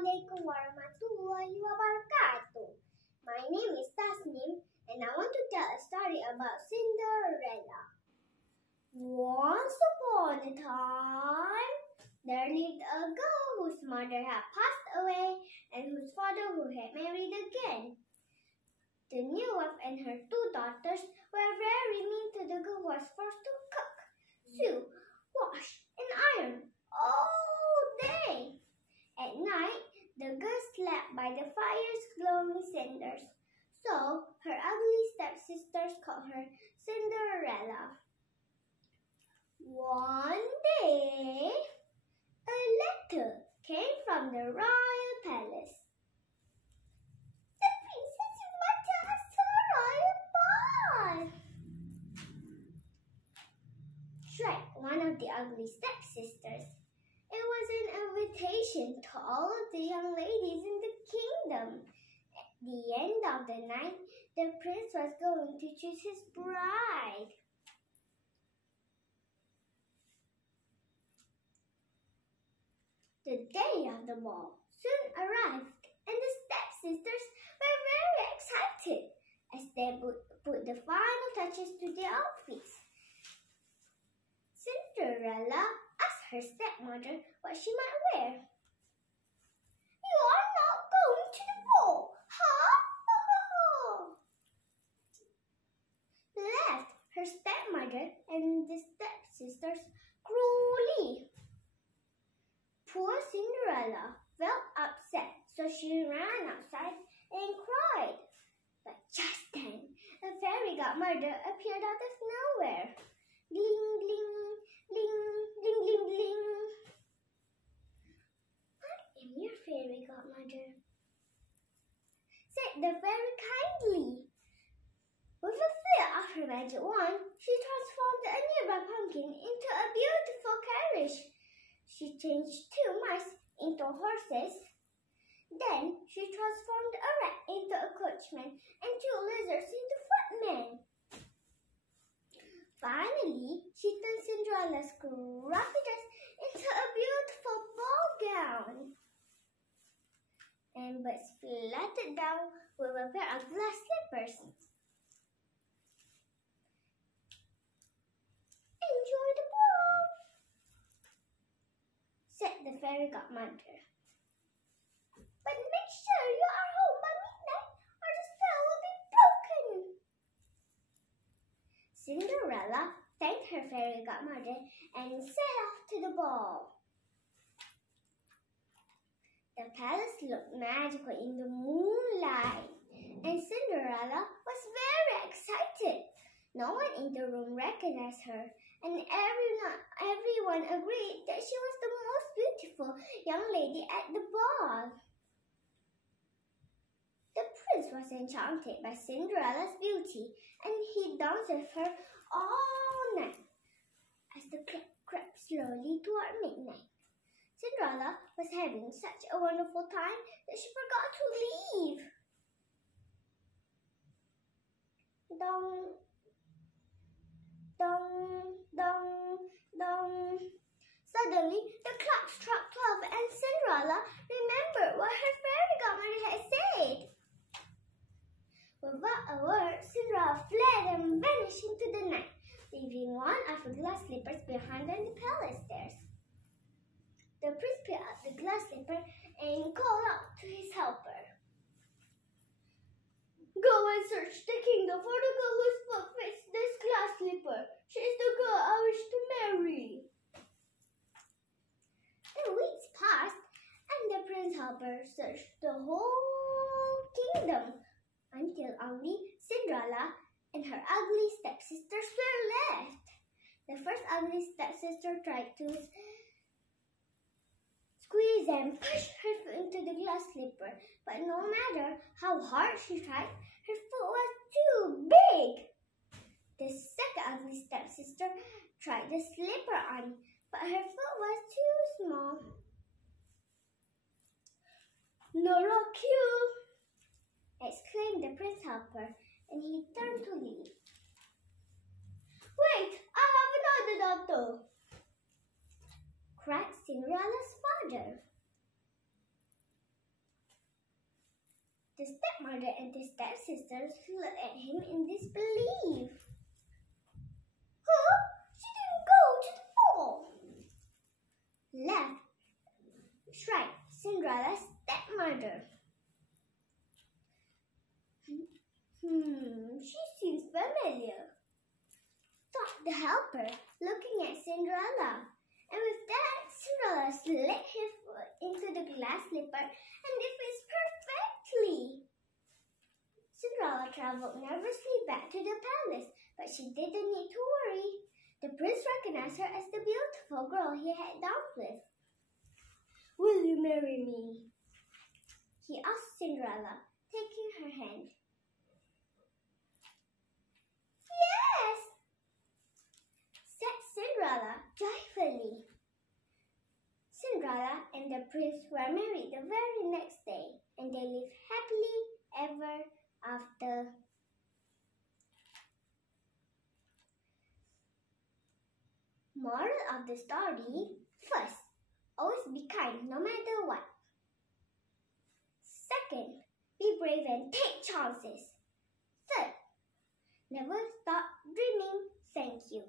Assalamualaikum warahmatullahi wabarakatuh. My name is Tasnim and I want to tell a story about Cinderella. Once upon a time, there lived a girl whose mother had passed away and whose father who had married again. The new wife and her two daughters were very mean to the girl who was forced to cook, sew, wash, and iron all day. At night, the girl slept by the fire's glowing cinders, so her ugly stepsisters called her Cinderella. One day, a letter came from the royal palace. The princess invites us to a royal ball, shrieked one of the ugly stepsisters. It was an invitation to all of the young ladies in the kingdom. At the end of the night, the prince was going to choose his bride. The day of the ball soon arrived, and the stepsisters were very excited as they put the final touches to their outfits. Cinderella asked her stepmother what she might wear. "You are not going to the ball, huh?" laughed her stepmother and the stepsisters cruelly. Poor Cinderella felt upset, so she ran outside and cried. But just then, a fairy godmother appeared out of nowhere. Gling, gling, gling, gling, gling, gling. "I am your fairy godmother," said the fairy kindly. With a flick of her magic wand, she transformed a nearby pumpkin into a beautiful carriage. She changed 2 mice into horses. Then she transformed a rat into a coachman and 2 lizards into footmen. Finally, she turned Cinderella's scruffy dress into a beautiful ball gown. And birds fluttered down with a pair of glass slippers. "Enjoy the ball," said the fairy godmother. "But make sure you are home by midnight or the spell will be broken." Cinderella thanked her fairy godmother and set off to the ball. The palace looked magical in the moonlight, and Cinderella was very excited. No one in the room recognized her, and everyone agreed that she was the most beautiful young lady at the ball. The prince was enchanted by Cinderella's beauty, and he danced with her all night. As the clock crept slowly toward midnight, Cinderella was having such a wonderful time that she forgot to leave. Dong, dong, dong, dong. Suddenly, the clock struck 12 and Cinderella remembered what her fairy godmother had said. Without a word, Cinderella fled and vanished into the night, leaving one of her glass slippers behind on the palace stairs. The prince picked up the glass slipper and called out to his helper. "Go and search the kingdom for the girl whose foot fits this glass slipper. She is the girl I wish to marry." The weeks passed, and the prince's helper searched the whole kingdom until only Cinderella and her ugly stepsisters were left. The first ugly stepsister tried to squeeze and push her foot into the glass slipper, but no matter how hard she tried, her foot was too big. The second ugly stepsister tried the slipper on, but her foot was too small. "Nora Q!" exclaimed the prince helper, and he turned to leave. "Wait, I have another daughter!" cried Cinderella's father. The stepmother and the stepsisters looked at him in disbelief. Huh? She didn't go to the ball. Left, shrieked Cinderella's stepmother. She seems familiar, thought the helper, looking at Cinderella. And with that, Cinderella slid her foot into the glass slipper and it fits perfectly. Cinderella traveled nervously back to the palace, but she didn't need to worry. The prince recognized her as the beautiful girl he had danced with. Will you marry me? He asked Cinderella, taking her hand. Yes, said Cinderella joyfully. Cinderella and the prince were married the very next day, and they lived happily ever after. Moral of the story: first, always be kind no matter what. Second, be brave and take chances. Third, never stop dreaming. Thank you.